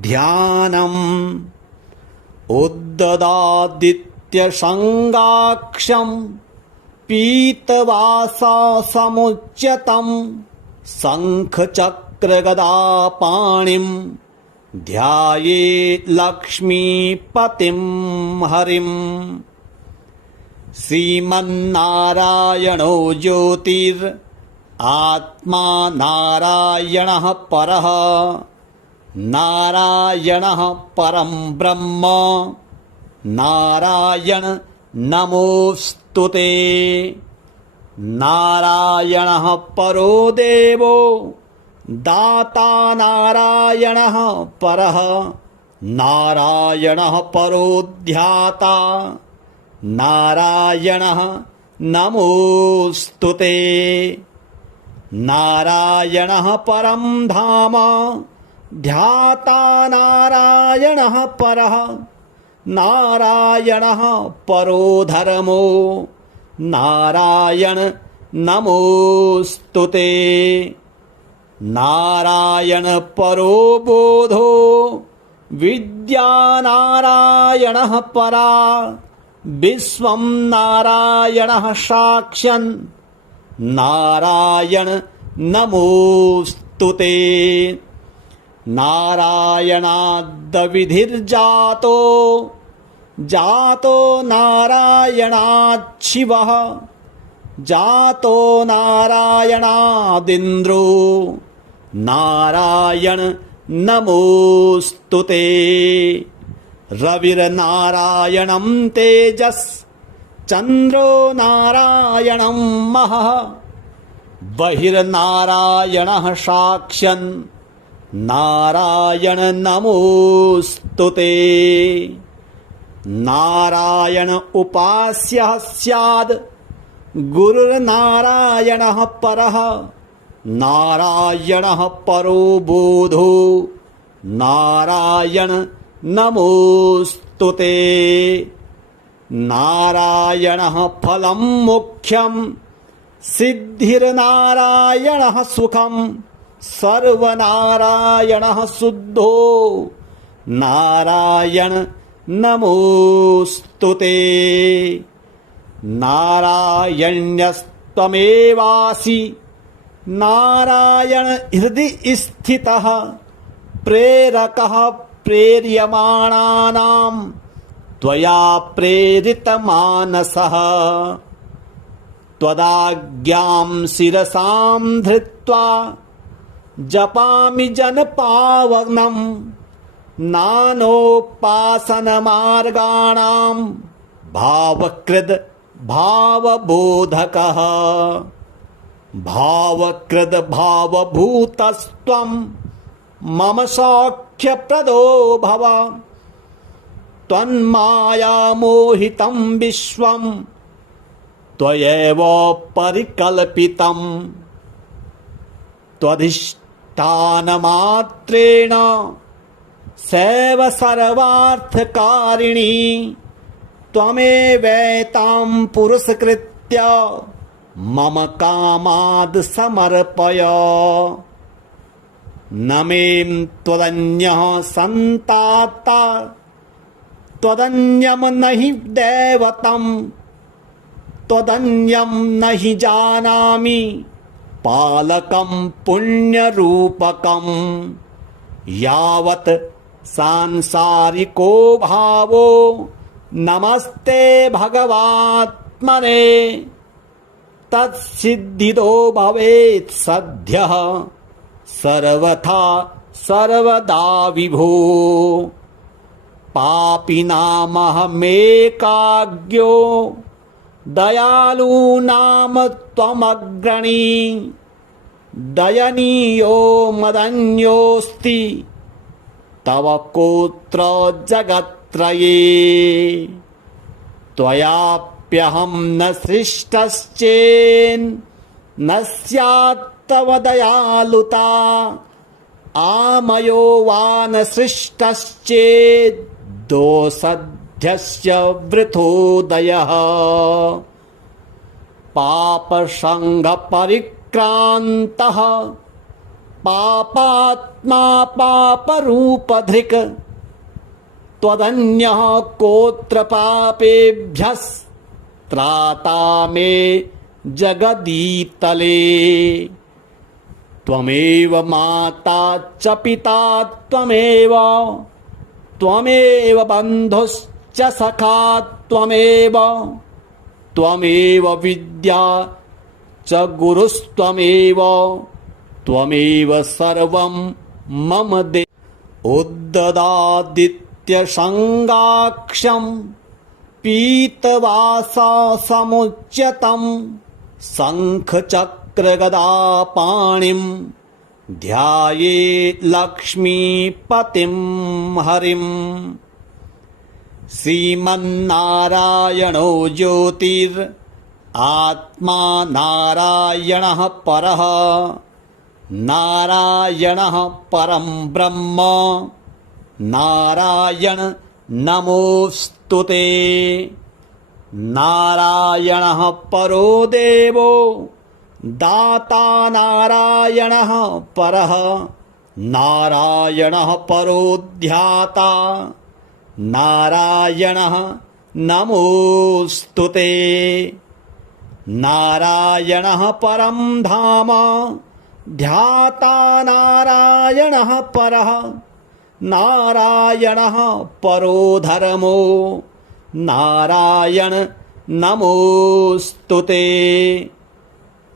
ध्यानम् उद्ददादित्यसङ्गाक्षं पीतवाससमुच्यतं शङ्खचक्रगदापाणिं ध्यायेत् लक्ष्मीपतिं हरिम्। श्रीमन्नारायणो ज्योतिरात्मा नारायणः परः नारायणः परं ब्रह्म नारायण नमोस्तुते। नारायणः परो देवो दाता नारायणः परः नारायणः परो ध्याता नारायणः नमोस्तुते। नारायणः परं धाम ध्याता नारायणः परः नारायणः परो धर्मो नारायण नमोस्तुते। नारायण परो बोधो विद्या नारायणः परा विश्वं नारायणः साक्षन् नारायण नमोस्तुते। नारायणाद्विधिर्जातो जातो नारायणात् शिवः जातो नारायणादिन्द्रो नारायण नमोस्तुते। रविर्नारायणं तेजस् चन्द्रो नारायणं महः बहिर्नारायणः साक्षन् नारायण नमोस्तुते। नारायण उपास्यः स्याद् गुरुर्नारायणः परः नारायणः परो बोधो नारायण नमोस्तुते। नारायणः फलं मोक्षं सिद्धिर्नारायणः सुखं सर्वनारायणः शुद्धो नारायण नमोस्तुते। नारायण्यस्त्वमेवासि नारायण हृदि स्थितः प्रेरकः प्रेर्यमाणानां त्वया प्रेरितमानसः त्वदाज्ञां शिरसां धृत्वा जपामि जनपावनं नानोपासनमार्गाणां भावकृद् भावबोधकः भावकृद् भावभूतस्त्वं मम सौख्यप्रदो भव त्वन्मायामोहितं विश्वं त्वयैव परिकल्पितं त्वधिष्ठानमात्रेण सैव सर्वार्थकारिणी त्वमेवैतां पुरस्कृत्य मम कामाद् समर्पय। न मे त्वदन्यः सन्ताता त्वदन्यं न हि दैवतं त्वदन्यं न हि जानामि पालकं पुण्यरूपकं यावत् सांसारिको भावो नमस्ते भगवात्मने तत्सिद्धिदो भवेत् सद्यः सर्वथा सर्वदा विभो। पापिनामहमेकाज्ञो दयालूनां त्वमग्रणी दयनीयो मदन्योऽस्ति तव कोत्र जगत्त्रये। त्वयाप्यहं न सृष्टश्चेन्न स्यात् तव दयालुता आमयो वा न सृष्टश्चेत् दोषध्यस्य वृथोदयः। पापसङ्गपरिक्रान्तः पापात्मा पापरूपधृक् त्वदन्यः कोऽत्र पापेभ्यस्त्राता मे जगदीतले। त्वमेव माता च पिता त्वमेव, त्वमेव बन्धुश्च सखा त्वमेव, त्वमेव विद्या च गुरुस्त्वमेव, त्वमेव सर्वं मम देव। उद्ददादित्यसङ्गाक्षं पीतवाससमुच्यतं शङ्खचक्रगदापाणिं ध्याये लक्ष्मीपतिं हरिम्। श्रीमन्नारायणो ज्योतिरात्मा नारायणः परः, नारायणः परं ब्रह्म, नारायण नमोऽस्तुते। नारायणः परो देवो दाता, नारायणः परः, नारायणः परो ध्याता, नारायणः नमोऽस्तुते। नारायणः परं धाम, ध्याता नारायणः परः, नारायणः परो धर्मो, नारायण नमोऽस्तुते।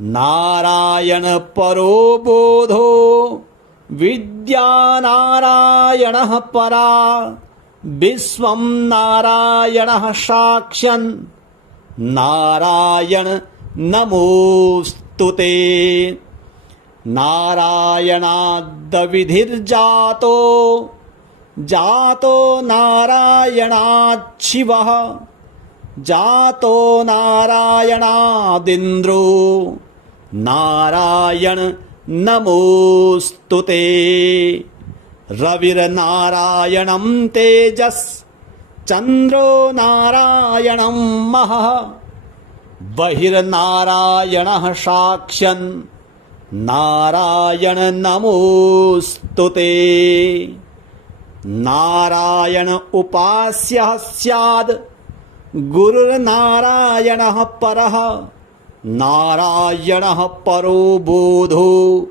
नारायण परो बोधो विद्या, नारायणः परा, विश्वं नारायणः साक्ष्यन्, नारायण नमोऽस्तुते। नारायणाद्विधिर्जातो, जातो नारायणात् शिवः, जातो नारायणादिन्द्रो, नारायण नमोऽस्तुते। रविर्नारायणं तेजस्, चन्द्रो नारायणं महः, बहिर्नारायणः साक्ष्यन्, नारायण नमोऽस्तुते। नारायण उपास्यः स्याद्, गुरुर्नारायणः परः, नारायणः परो बोधो,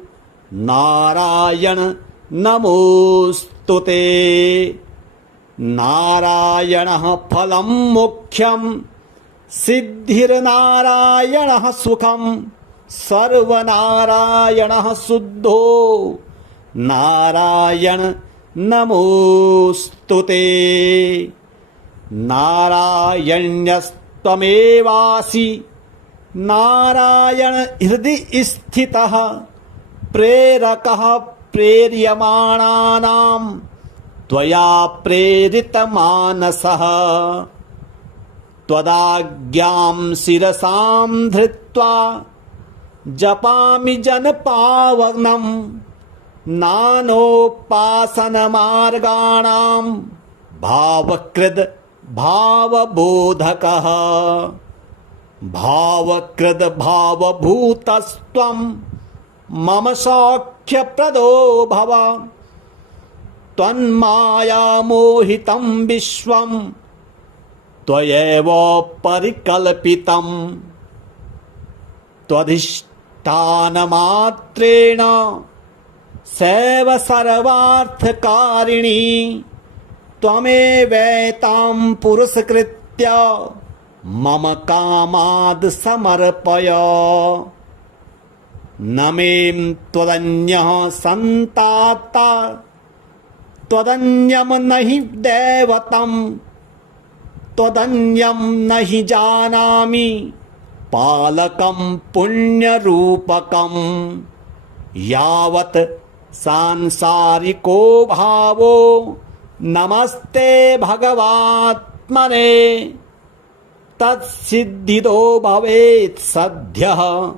नारायण नमोऽस्तुते। नारायणः फलं मुख्यं, सिद्धिर्नारायणः सुखं, सर्वनारायणः शुद्धो, नारायण नमोऽस्तुते। नारायण्यस्त्वमेवासि, नारायण हृदि स्थितः, प्रेरकः प्रेर्यमाणानां त्वया प्रेरितमानसः। त्वदाज्ञां शिरसां धृत्वा जपामि जनपावनं, नानोपासनमार्गाणां भावकृद् भावबोधकः। भावकृद् भावभूतस्त्वं मम सौख्यप्रदो भव, त्वन्मायामोहितं विश्वं त्वयैव परिकल्पितं। त्वधिष्ठानमात्रेण सैव सर्वार्थकारिणी, त्वमेवैतां पुरस्कृत्य मम कामाद् समर्पय। न मे त्वदन्यः सन्ताता, त्वदन्यं न हि दैवतं, त्वदन्यं न हि जानामि पालकं पुण्यरूपकं। यावत् सांसारिको भावो नमस्ते भगवात्मने, तत्सिद्धिदो भवेत् सद्यः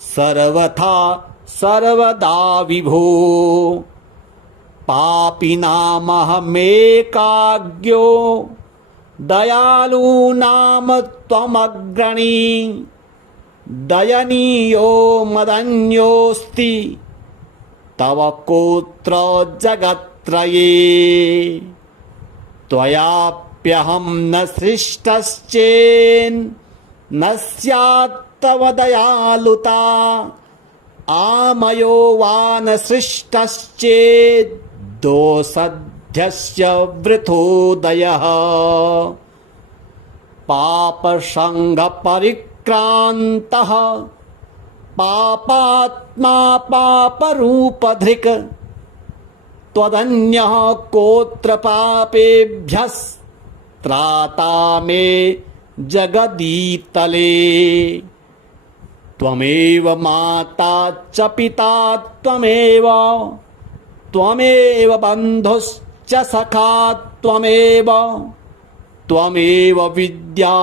सर्वथा सर्वदा विभो। पापिनामहमेकाज्ञो दयालूनां त्वमग्रणी, दयनीयो मदन्योऽस्ति तव कोत्र जगत्त्रये त्वयाप्यहं न सृष्टश्चेन्न स्यात्तव दयालुता आमयो वा न सृष्टश्चेद्दोषध्यस्य वृथोदयः पापसङ्गपरिक्रान्तः पापात्मा पापरूपधृक् त्वदन्यः कोत्र पापेभ्यस्त्राता मे जगदीतले त्वमेव माता च पिता त्वमेव बन्धुश्च सखा त्वमेव विद्या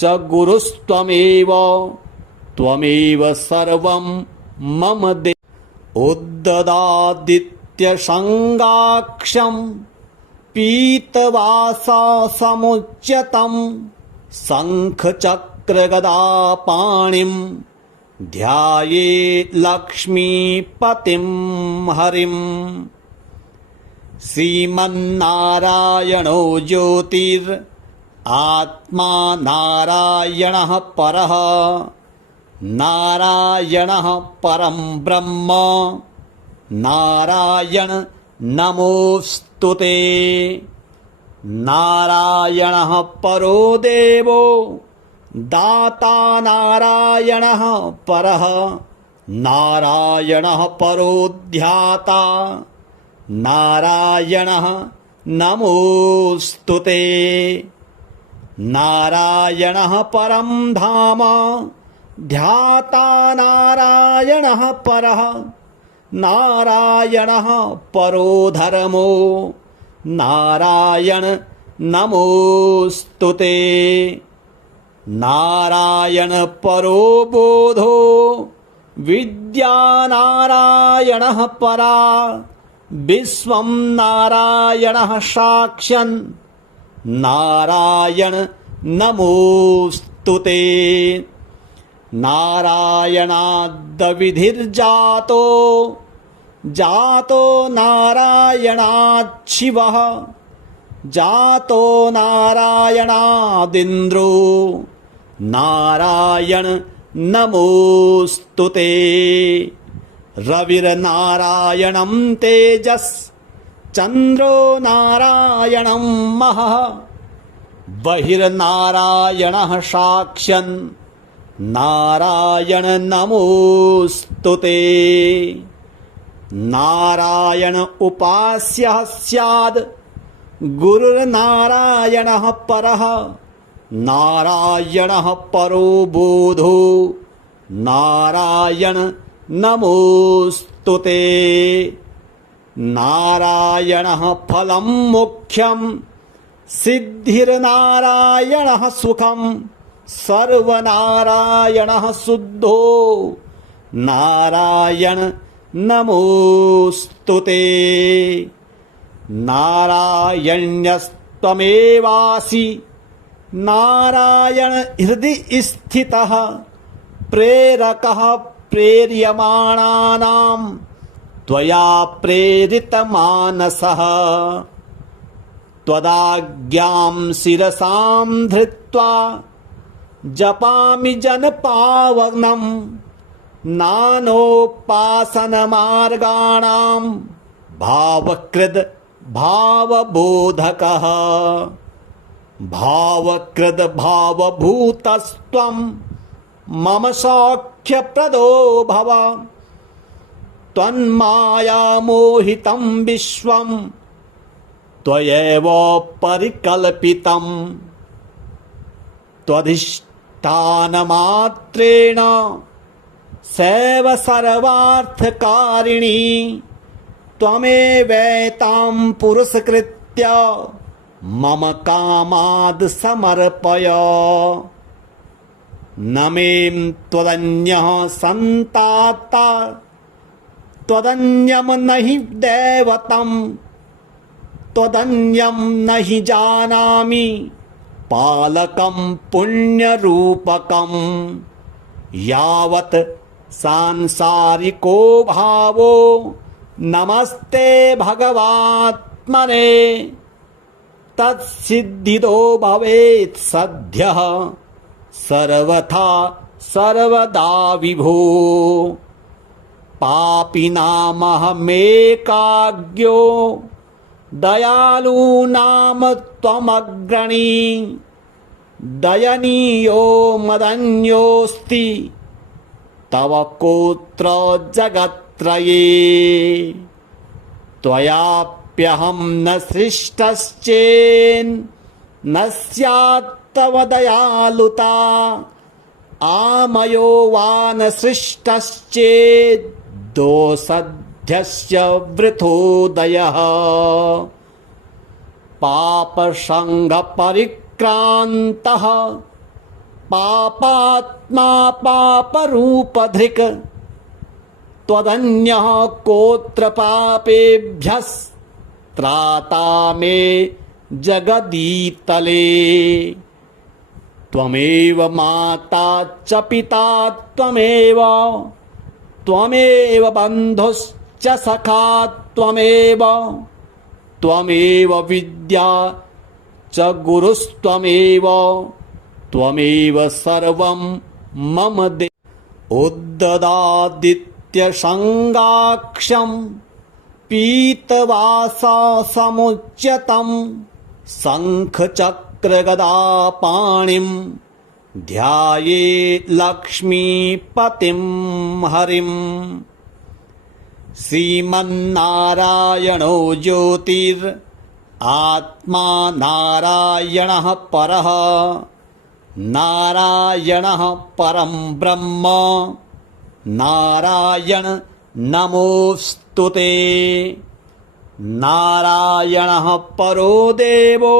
च गुरुस्त्वमेव सर्वं मम उद्ददादित्यसङ्गाक्षं पीतवाससमुच्यतं शङ्खचक्रगदापाणिं ध्याये लक्ष्मीपतिं हरिम् श्रीमन्नारायणो ज्योतिरात्मा नारायणः परः नारायणः परं ब्रह्म नारायण नमोऽस्तुते नारायणः परो देवो दाता नारायणः परः नारायणः परो ध्याता नारायणः नमोऽस्तुते नारायणः परं धाम ध्याता नारायणः परः नारायणः परो धर्मो नारायण नमोऽस्तुते नारायण परो बोधो विद्या नारायणः परा विश्वं नारायणः साक्षन् नारायण नमोऽस्तुते नारायणाद्विधिर्जातो जातो नारायणात् शिवः जातो नारायणादिन्द्रो नारायण नमोऽस्तुते रविर्नारायणं तेजस् चन्द्रो नारायणं महः बहिर्नारायणः साक्षन् नारायण नमोऽस्तुते नारायण उपास्यः स्याद् गुरुर्नारायणः परः नारायणः परो बोधो नारायण नमोऽस्तुते नारायणः फलं मोक्षं सिद्धिर्नारायणः सुखं सर्वनारायणः शुद्धो नारायण नमोऽस्तुते नारायण्यस्त्वमेवासि नारायण हृदि स्थितः प्रेरकः प्रेर्यमाणानां त्वया प्रेरितमानसः त्वदाज्ञां शिरसां धृत्वा जपामि जनपावनं नानोपासनमार्गाणां भावकृद् भावबोधकः भावकृद् भावभूतस्त्वं मम सौख्यप्रदो भव त्वन्मायामोहितं विश्वं त्वयैव परिकल्पितं त्वधिष्ठानमात्रेण सैव सर्वार्थकारिणी त्वमेवैतां पुरस्कृत्य मम कामाद् समर्पय न मे त्वदन्यः सन्ताता त्वदन्यं न हि दैवतं त्वदन्यं न हि जानामि पालकं पुण्यरूपकं यावत् सांसारिको भावो नमस्ते भगवात्मने तत्सिद्धिदो भवेत् सद्यः सर्वथा सर्वदा विभो पापिनामहमेकाज्ञो दयालूनाम त्वमग्रणी दयनीयो मदन्योऽस्ति तव कोत्र जगत्त्रये त्वयाप्यहं न सृष्टश्चेन्न स्यात् तव दयालुता आमयो वा न सृष्टश्चेत् दोषध्यस्य वृथोदयः पापसङ्गपरिक्रान्तः पापात्मा पापरूपधृक् त्वदन्यः कोत्र पापेभ्यस्त्राता मे जगदीतले त्वमेव माता च पिता त्वमेव त्वमेव बन्धुश्च सखा त्वमेव त्वमेव विद्या च गुरुस्त्वमेव त्वमेव सर्वं मम दे उद्ददादित्यसङ्गाक्षं पीतवाससमुच्यतं शङ्खचक्रगदापाणिं ध्याये लक्ष्मीपतिं हरिं श्रीमन्नारायणो ज्योतिरात्मा नारायणः परः नारायणः परं ब्रह्म नारायण नमोऽस्तुते नारायणः परो देवो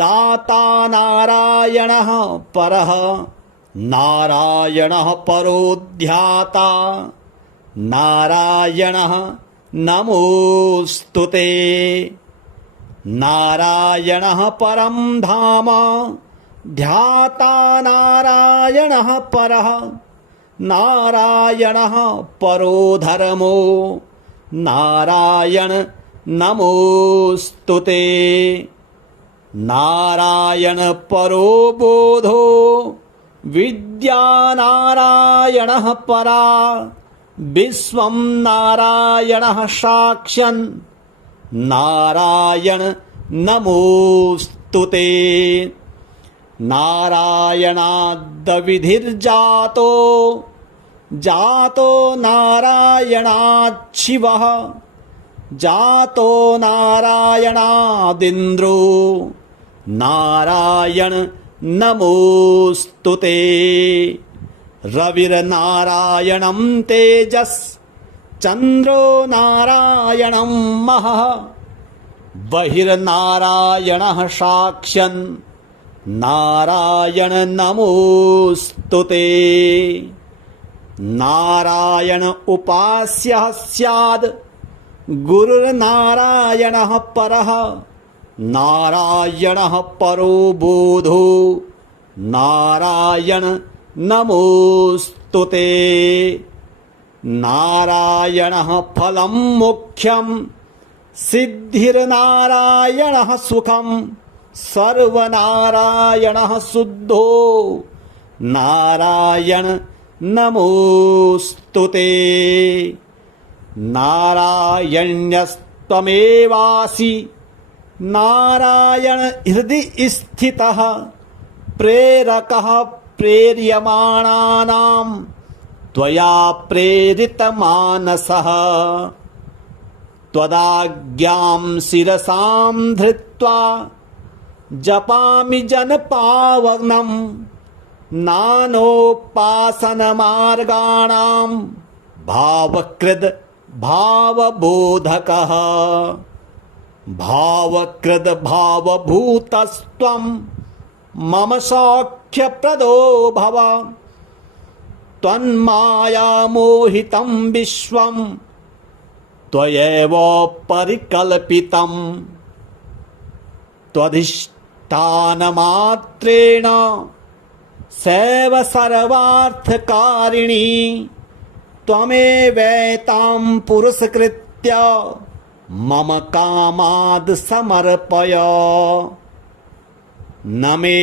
दाता नारायणः परः नारायणः परो ध्याता नारायणः नमोऽस्तुते नारायणः परं धाम ध्याता नारायणः परः नारायणः परो धर्मो नारायण नमोऽस्तुते नारायण परो बोधो विद्या नारायणः परा विश्वं नारायणः साक्षन् नारायण नमोऽस्तुते नारायणाद्विधिर्जातो जातो नारायणात् शिवः जातो नारायणादिन्द्रो नारायण नमोऽस्तुते रविर्नारायणं तेजस् चन्द्रो नारायणं महः बहिर्नारायणः साक्षन् नारायण नमोऽस्तुते नारायण उपास्यः स्याद् गुरुर्नारायणः परः नारायणः परो बोधो नारायण नमोऽस्तुते नारायणः फलं मोक्षं सिद्धिर्नारायणः सुखं सर्वनारायणः शुद्धो नारायण नमोऽस्तुते नारायण्यस्त्वमेवासि नारायण हृदि स्थितः प्रेरकः प्रेर्यमाणानां त्वया प्रेरितमानसः त्वदाज्ञां शिरसां धृत्वा जपामि जनपावनं नानोपासनमार्गाणां भावकृद् भावबोधकः भावकृद् भावभूतस्त्वं मम सौख्यप्रदो भव त्वन्मायामोहितं विश्वं त्वयैव परिकल्पितं त्वधिष्ठानमात्रेण सैव सर्वार्थकारिणी त्वमेवैतां पुरस्कृत्य मम कामाद् समर्पय। न मे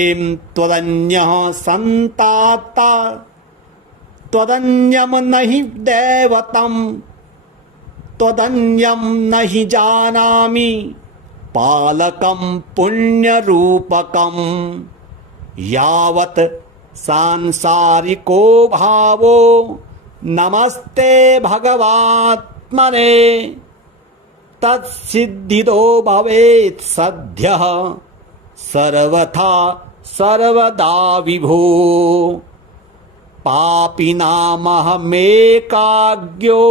त्वदन्यः सन्ताता त्वदन्यं न हि दैवतं त्वदन्यं न हि जानामि पालकं पुण्यरूपकं। यावत् सांसारिको भावो नमस्ते भगवात्मने तत्सिद्धिदो भवेत् सद्यः सर्वथा सर्वदा विभो। पापिनामहमेकाज्ञो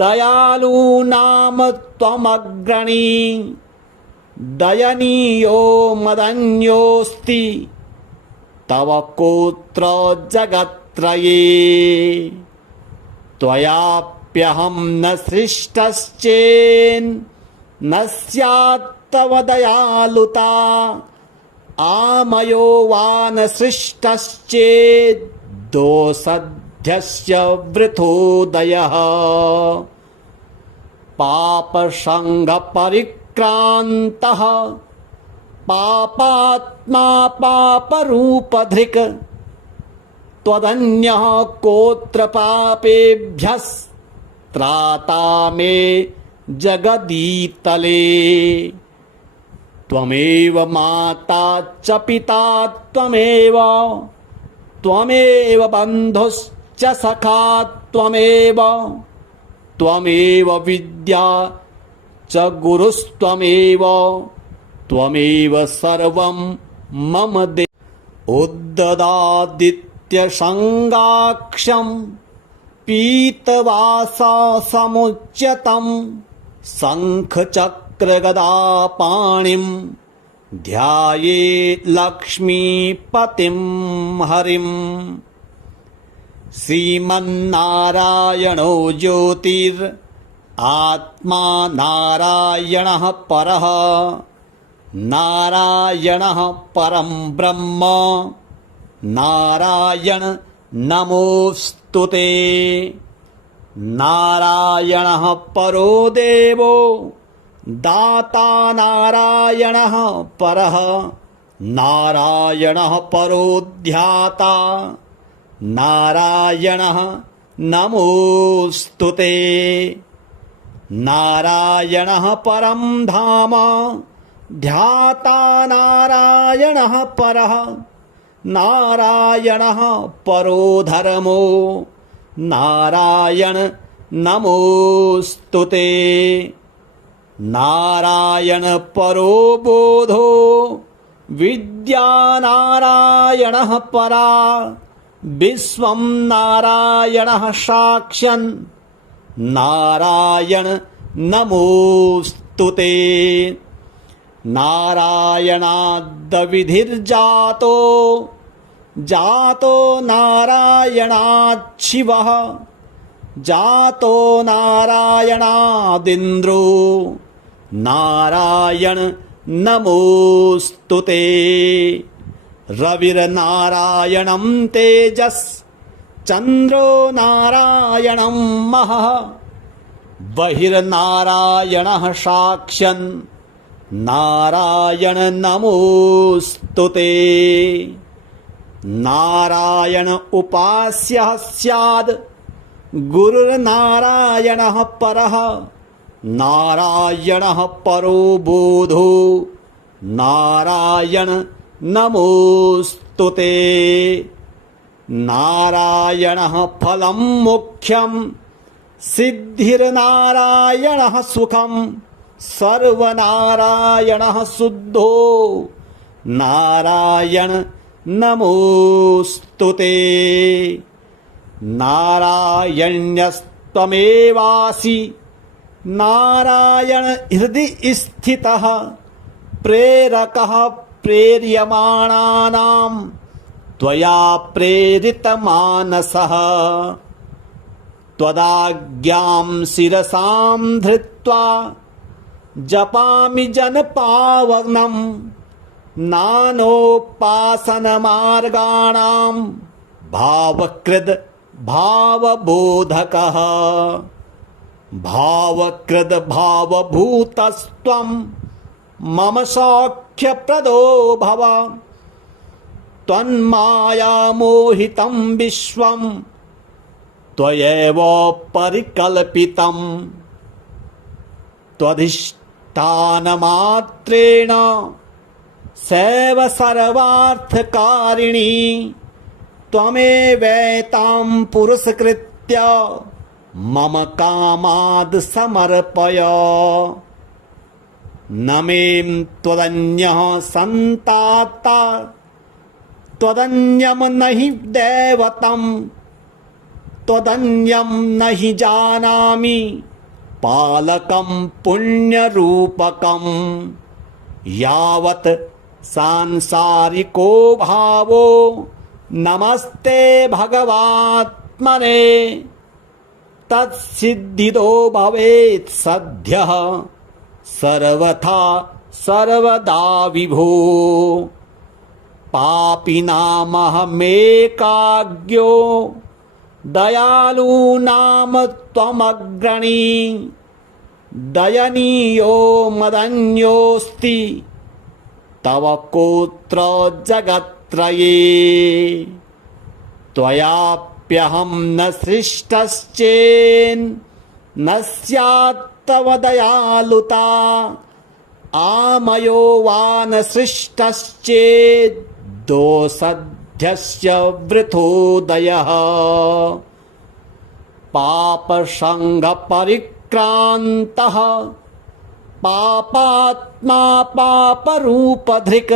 दयालूनां त्वमग्रणी दयनीयो मदन्योऽस्ति तव कोत्र जगत्त्रये। त्वयाप्यहं न सृष्टश्चेन्न स्यात् तव दयालुता आमयो वा न सृष्टश्चेत् दोषध्यस्य वृथोदयः। पापसङ्गपरिक्रान्तः पापात्मा पापरूपधृक् त्वदन्यः कोऽत्र पापेभ्यस्त्राता मे जगदीतले। त्वमेव माता च पिता त्वमेव त्वमेव बन्धुश्च सखा त्वमेव त्वमेव विद्या च गुरुस्त्वमेव त्वमेव सर्वं मम देव। उद्ददादित्यसङ्गाक्षं पीतवाससमुच्यतं शङ्खचक्रगदापाणिं ध्यायेत् लक्ष्मीपतिं हरिम्। श्रीमन्नारायणो ज्योतिरात्मा नारायणः परः नारायणः परं ब्रह्म नारायण नमोऽस्तुते। नारायणः परो देवो दाता नारायणः परः नारायणः परो ध्याता नारायणः नमोऽस्तुते। नारायणः परं धाम ध्याता नारायणः परः नारायणः परो धर्मो नारायण नमोऽस्तुते। नारायण परो बोधो विद्या नारायणः परा विश्वं नारायणः साक्ष्यन् नारायण नमोऽस्तुते। नारायणाद्विधिर्जातो जातो नारायणात् शिवः जातो नारायणादिन्द्रो नारायण नमोऽस्तुते। रविर्नारायणं तेजस् चन्द्रो नारायणं महः बहिर्नारायणः साक्ष्यन् नारायण नमोऽस्तुते। नारायण उपास्यः स्याद् गुरुर्नारायणः परः नारायणः परो बोधो नारायण नमोऽस्तुते। नारायणः फलं मोक्षं सिद्धिर्नारायणः सुखं सर्वनारायणः शुद्धो नारायण नमोऽस्तुते। नारायण्यस्त्वमेवासि नारायण हृदि स्थितः प्रेरकः प्रेर्यमाणानां त्वया प्रेरितमानसः। त्वदाज्ञां शिरसां धृत्वा जपामि जनपावनं नानोपासनमार्गाणां भावकृद् भावबोधकः भावकृद् भावभूतस्त्वं मम सौख्यप्रदो भव त्वन्मायामोहितं विश्वं त्वयैव परिकल्पितं त्वधिष्ठानमात्रेण सैव सर्वार्थकारिणी त्वमेवैतां पुरस्कृत्य मम कामाद् समर्पय न मे त्वदन्यः सन्ताता त्वदन्यं न हि दैवतं त्वदन्यं न हि जानामि पालकं पुण्यरूपकं यावत् सांसारिको भावो नमस्ते भगवात्मने तत्सिद्धिदो भवेत् सद्यः सर्वथा सर्वदा विभो पापिनामहमेकाज्ञो दयालूनां त्वमग्रणी दयनीयो मदन्योऽस्ति तव कोत्र जगत्त्रये त्वयाप्यहं न सृष्टश्चेन्न स्यात् तव दयालुता आमयो वा न सृष्टश्चेत् दोषध्यस्य वृथोदयः पापसङ्गपरिक्रान्तः पापात्मा पापरूपधृक्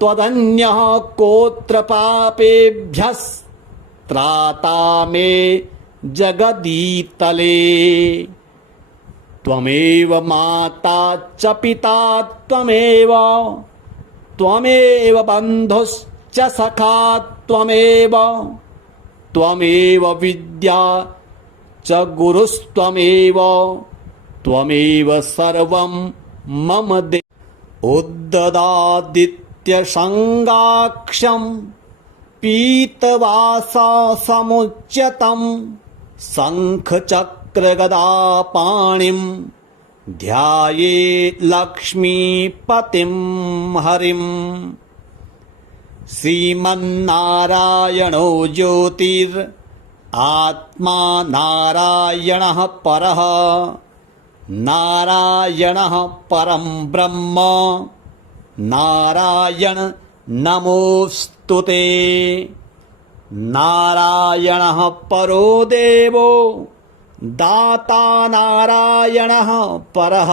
त्वदन्यः कोऽत्र पापेभ्यस्त्राता मे जगदीतले त्वमेव माता च पिता त्वमेव त्वमेव बन्धुश्च सखा त्वमेव त्वमेव विद्या च गुरुस्त्वमेव त्वमेव सर्वं मम दे उद्ददादित्यसङ्गाक्षं पीतवाससमुच्यतं शङ्खचक्रगदापाणिं ध्याये लक्ष्मीपतिं हरिं श्रीमन्नारायणो ज्योतिरात्मा नारायणः परः नारायणः परं ब्रह्म नारायण नमोऽस्तुते नारायणः परो देवो दाता नारायणः परः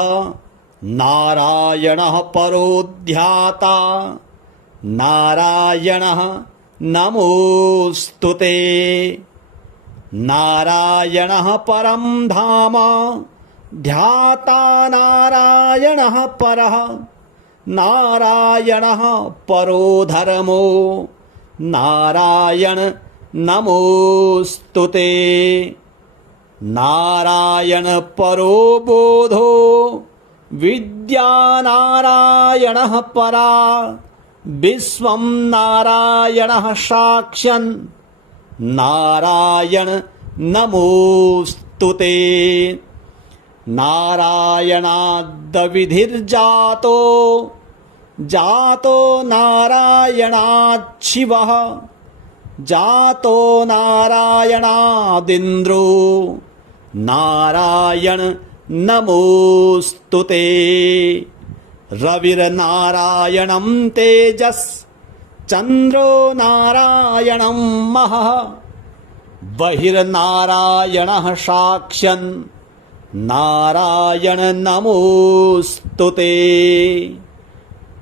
नारायणः परो ध्याता नारायणः नमोऽस्तुते नारायणः परं धाम ध्याता नारायणः परः नारायणः परो धर्मो नारायण नमोऽस्तुते नारायण परो बोधो विद्या नारायणः परा विश्वं नारायणः साक्ष्यन् नारायण नमोऽस्तुते नारायणाद्विधिर्जातो जातो नारायणात् शिवः जातो नारायणादिन्द्रो नारायण नमोऽस्तुते रविर्नारायणं तेजस् चन्द्रो नारायणं महः बहिर्नारायणः साक्ष्यन् नारायण नमोऽस्तुते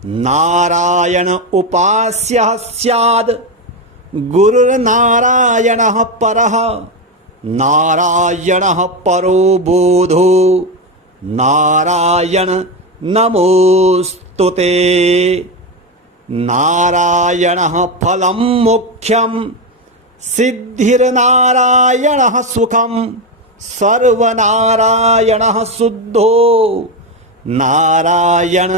नारायण उपास्यः स्याद् गुरुर्नारायणः परः नारायणः परो बोधो नारायण नमोऽस्तुते नारायणः फलं मोक्षं सिद्धिर्नारायणः सुखं सर्वनारायणः शुद्धो नारायण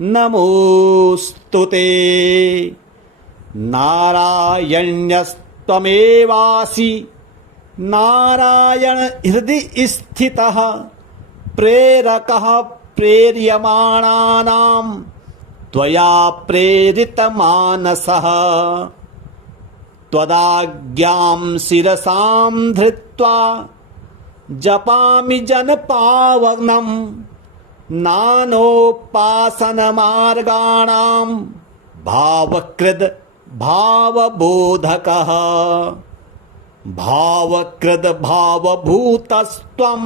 नमोऽस्तुते नारायण्यस्त्वमव्यक्तं त्वमेवासि नारायण हृदि स्थितः प्रेरकः प्रेर्यमाणानां त्वया प्रेरितमानसः त्वदाज्ञां शिरसां धृत्वा जपामि जनपावनं नानोपासनमार्गाणां भावकृद् भावबोधकः भावकृद् भावभूतस्त्वं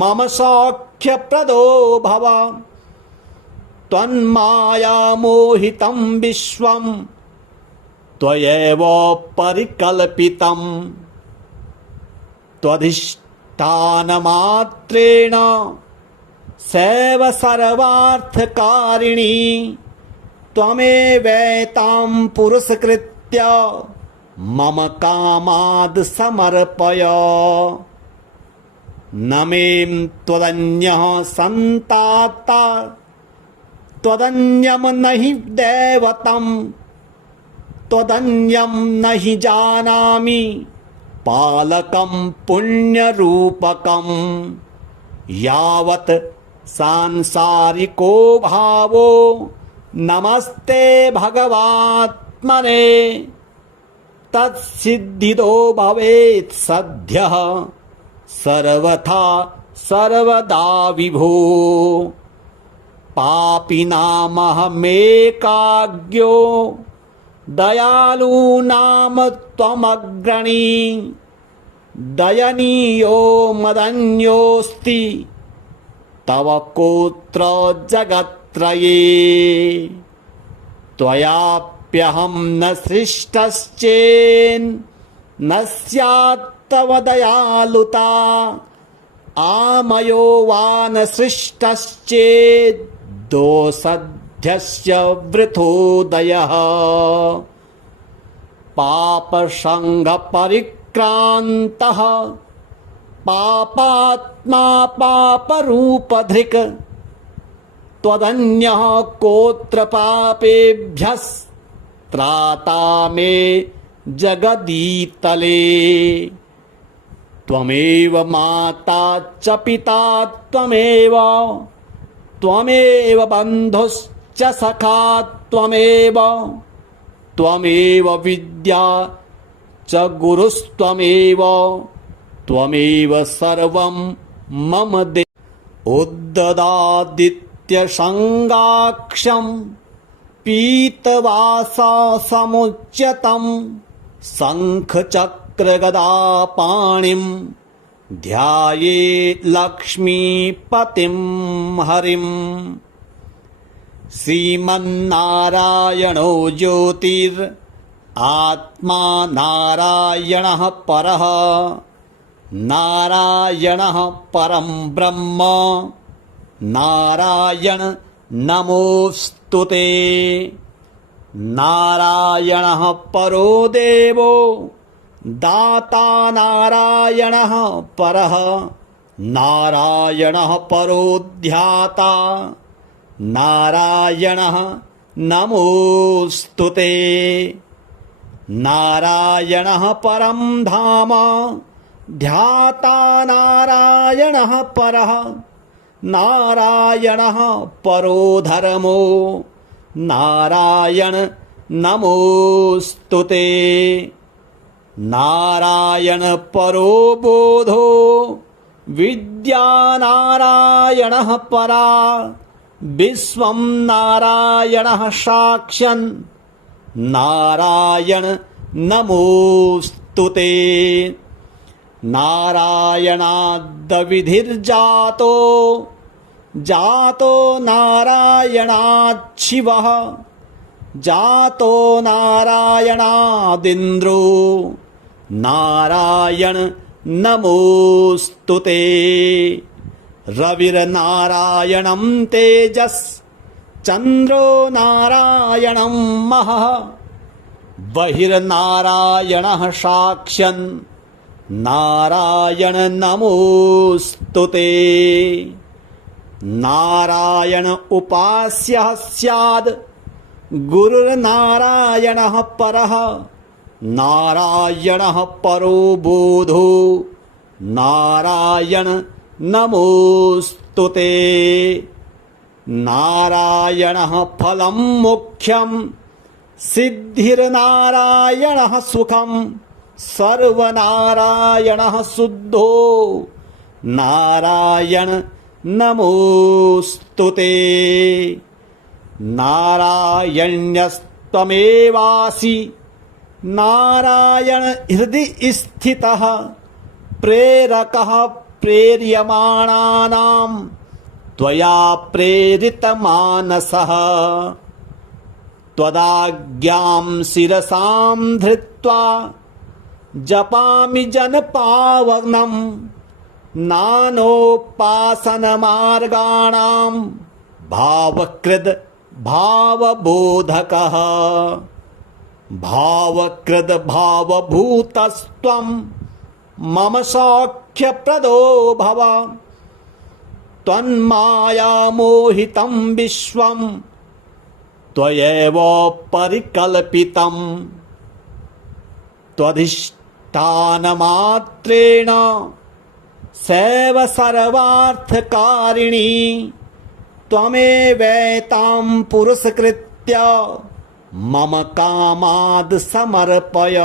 मम सौख्यप्रदो भव त्वन्मायामोहितं विश्वं त्वयैव परिकल्पितं त्वधिष्ठानमात्रेण सैव सर्वार्थकारिणी त्वमेवैतां पुरस्कृत्य मम कामाद् समर्पय न मे त्वदन्यः सन्ताता त्वदन्यं न हि दैवतं त्वदन्यं न हि जानामि पालकं पुण्यरूपकं यावत् सांसारिको भावो नमस्ते भगवात्मने तत्सिद्धिदो भवेत् सद्यः सर्वथा सर्वदा विभो पापिनामहमेकाज्ञो दयालूनाम त्वमग्रणी दयनीयो मदन्योऽस्ति तव कोत्र जगत्त्रये त्वयाप्यहं न सृष्टश्चेन्न स्यात् तव दयालुता आमयो वा न सृष्टश्चेत् दोषध्यस्य वृथोदयः पापसङ्गपरिक्रान्तः पापात्मा पापरूपधृक् त्वदन्यः कोत्र पापेभ्यस्त्राता मे जगदीतले त्वमेव माता च पिता त्वमेव त्वमेव बन्धुश्च सखा त्वमेव त्वमेव विद्या च गुरुस्त्वमेव त्वमेव सर्वं मम दे उद्ददादित्यसङ्गाक्षं पीतवाससमुच्यतं शङ्खचक्रगदापाणिं ध्यायेत् लक्ष्मीपतिं हरिम् श्रीमन्नारायणो ज्योतिरात्मा नारायणः परः नारायणः परं ब्रह्म नारायण नमोऽस्तुते नारायणः परो देवो दाता नारायणः परः नारायणः परो ध्याता नारायणः नमोऽस्तुते नारायणः परं धाम ध्याता नारायणः परः नारायणः परो धर्मो नारायण नमोऽस्तुते नारायण परो बोधो विद्या नारायणः परा विश्वं नारायणः साक्षन् नारायण नमोऽस्तुते नारायणाद्विधिर्जातो जातो नारायणात् शिवः जातो नारायणादिन्द्रो नारायण नमोऽस्तुते रविर्नारायणं तेजस् चन्द्रो नारायणं महः बहिर्नारायणः साक्षन् नारायण नमोऽस्तुते नारायण उपास्यः स्याद् गुरुर्नारायणः परः नारायणः परो बोधो नारायण नमोस्तुते। नारायणः फलं मोक्षं सिद्धिर्नारायणः सुखं सर्वनारायणः शुद्धो नारायण नमोस्तुते। नारायण्यस्त्वमेवासि नारायण हृदि स्थितः प्रेरकः प्रेर्यमाणानां त्वया प्रेरितमानसः। त्वदाज्ञां शिरसां धृत्वा जपामि जनपावनं नानोपासनमार्गाणां भावकृद् भावबोधकः। भावकृद् भावभूतस्त्वं मम सौख्यप्रदो भव। त्वन्मायामोहितं विश्वं त्वयैव परिकल्पितम्। त्वधिष्ठानमात्रेण सैव सर्वार्थकारिणी त्वमेवैतां पुरस्कृत्य मम कामाद् समर्पय।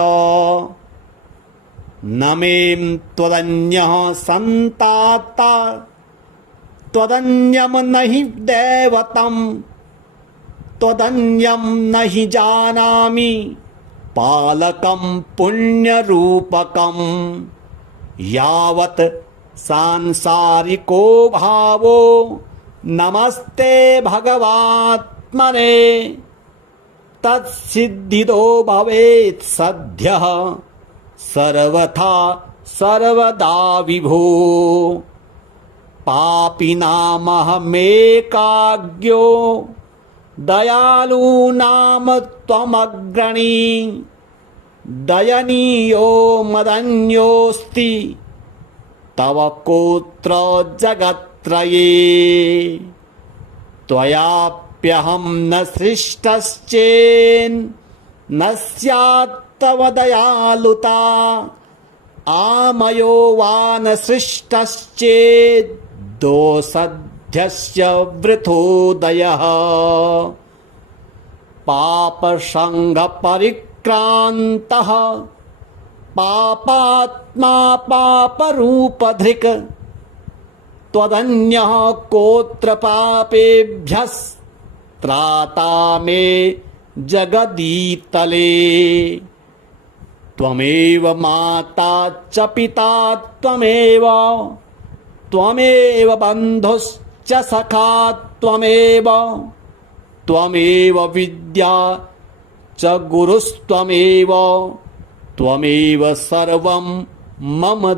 न मे त्वदन्यः सन्ताता त्वदन्यं न हि दैवतं त्वदन्यं न हि जानामि पालकं पुण्यरूपकं। यावत् सांसारिको भावो नमस्ते भगवात्मने तत्सिद्धिदो भवेत् सद्यः सर्वथा सर्वदा विभो। पापिनामहमेकाज्ञो दयालूनां त्वमग्रणी। दयनीयो मदन्योऽस्ति तव कोऽत्र जगत्त्रये। त्वयाप्यहं न सृष्टश्चेन्न स्यात् तव दयालुता। आमयो वा न सृष्टश्चेत् दोषध्यस्य वृथोदयः। पापसङ्गपरिक्रान्तः पापात्मा पापरूपधृक्। त्वदन्यः कोऽत्र पापेभ्यस्त्राता मे जगदीतले। त्वमेव माता च पिता त्वमेव त्वमेव बन्धुश्च सखा त्वमेव त्वमेव विद्या च गुरुस्त्वमेव त्वमेव सर्वं मम